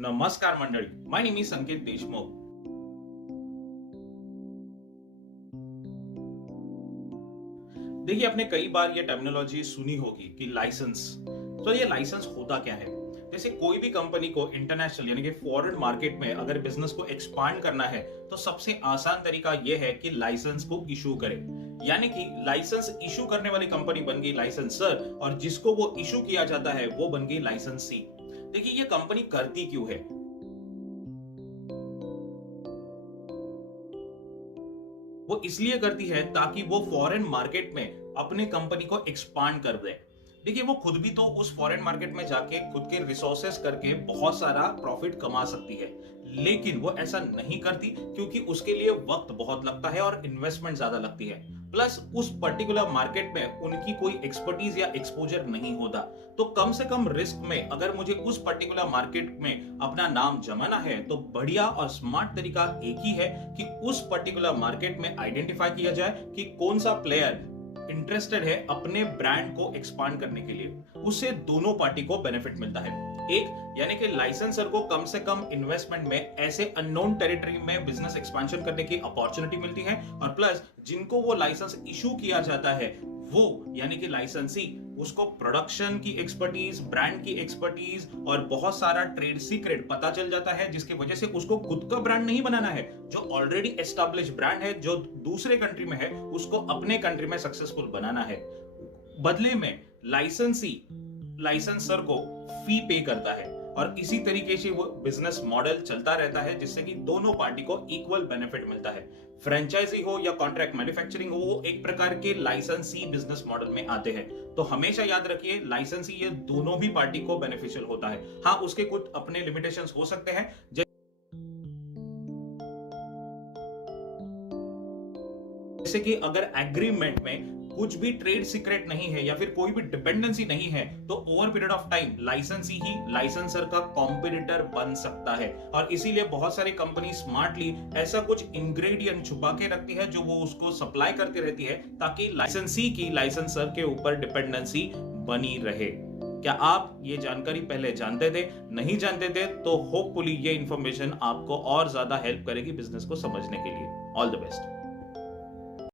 नमस्कार मंडळी, my name is संकेत देशमुख. देखिए, आपने कई बार ये टर्मिनोलॉजी सुनी होगी कि लाइसेंस. तो ये लाइसेंस होता क्या है? जैसे कोई भी कंपनी को इंटरनेशनल यानी कि फॉरेन मार्केट में अगर बिजनेस को एक्सपांड करना है तो सबसे आसान तरीका ये है कि लाइसेंस को इशू करे. यानी कि लाइसेंस इशू करने वाली कंपनी बन गई लाइसेंसर और जिसको वो इशू किया जाता है वो बन गई लाइसेंसी. देखिए, ये कंपनी करती क्यों है? वो इसलिए करती है ताकि वो फॉरेन मार्केट में अपने कंपनी को एक्सपांड कर दे. देखिए, वो खुद भी तो उस फॉरेन मार्केट में जाके खुद के रिसोर्सेस करके बहुत सारा प्रॉफिट कमा सकती है, लेकिन वो ऐसा नहीं करती क्योंकि उसके लिए वक्त बहुत लगता है और इन्वेस्टमेंट ज्यादा लगती है. प्लस उस पर्टिकुलर मार्केट में उनकी कोई एक्सपर्टीज या एक्सपोजर नहीं होता. तो कम से कम रिस्क में अगर मुझे उस पर्टिकुलर मार्केट में अपना नाम जमाना है तो बढ़िया और स्मार्ट तरीका एक ही है कि उस पर्टिकुलर मार्केट में आइडेंटिफाई किया जाए कि कौन सा प्लेयर इंटरेस्टेड है अपने ब्रांड को एक्सपांड करने के लिए. उससे दोनों पार्टी को बेनिफिट मिलता है. एक यानी कि लाइसेंसर को कम से कम इन्वेस्टमेंट में ऐसे अननोन टेरिटरी में बिजनेस एक्सपेंशन करने की अपॉर्चुनिटी मिलती है, और प्लस जिनको वो लाइसेंस इशू किया जाता है वो यानी कि लाइसेंसी, उसको प्रोडक्शन की एक्सपर्टीज, ब्रांड की एक्सपर्टीज और बहुत सारा ट्रेड सीक्रेट पता चल जाता है, जिसकी वजह से उसको खुद का ब्रांड नहीं बनाना है. जो ऑलरेडी एस्टैब्लिश ब्रांड है जो दूसरे कंट्री में है उसको अपने कंट्री में सक्सेसफुल बनाना है. बदले में लाइसेंसर को फी पे करता है और इसी तरीके से वो बिजनेस मॉडल चलता रहता है जिससे कि दोनों पार्टी को इक्वल बेनिफिट मिलता है. फ्रेंचाइजी हो या कॉन्ट्रैक्ट मैन्युफैक्चरिंग हो, वो एक प्रकार के लाइसेंसी बिजनेस मॉडल में आते हैं. तो हमेशा याद रखिए, लाइसेंसी ये दोनों भी पार्टी को बेनिफिशियल होता है. हाँ, उसके कुछ अपने लिमिटेशंस हो सकते हैं, जैसे कि अगर एग्रीमेंट में कुछ भी ट्रेड सीक्रेट नहीं है या फिर कोई भी डिपेंडेंसी नहीं है तो ओवर पीरियड ऑफ टाइम लाइसेंसी ही लाइसेंसर का कॉम्पिटिटर बन सकता है. और इसीलिए बहुत सारी कंपनी स्मार्टली ऐसा कुछ इंग्रेडिएंट छुपा के रखती है जो वो उसको सप्लाई करती रहती है ताकि लाइसेंसी की लाइसेंसर के ऊपर डिपेंडेंसी बनी रहे. क्या आप ये जानकारी पहले जानते थे? नहीं जानते थे तो होपफुली ये इंफॉर्मेशन आपको और ज्यादा हेल्प करेगी बिजनेस को समझने के लिए. All the best.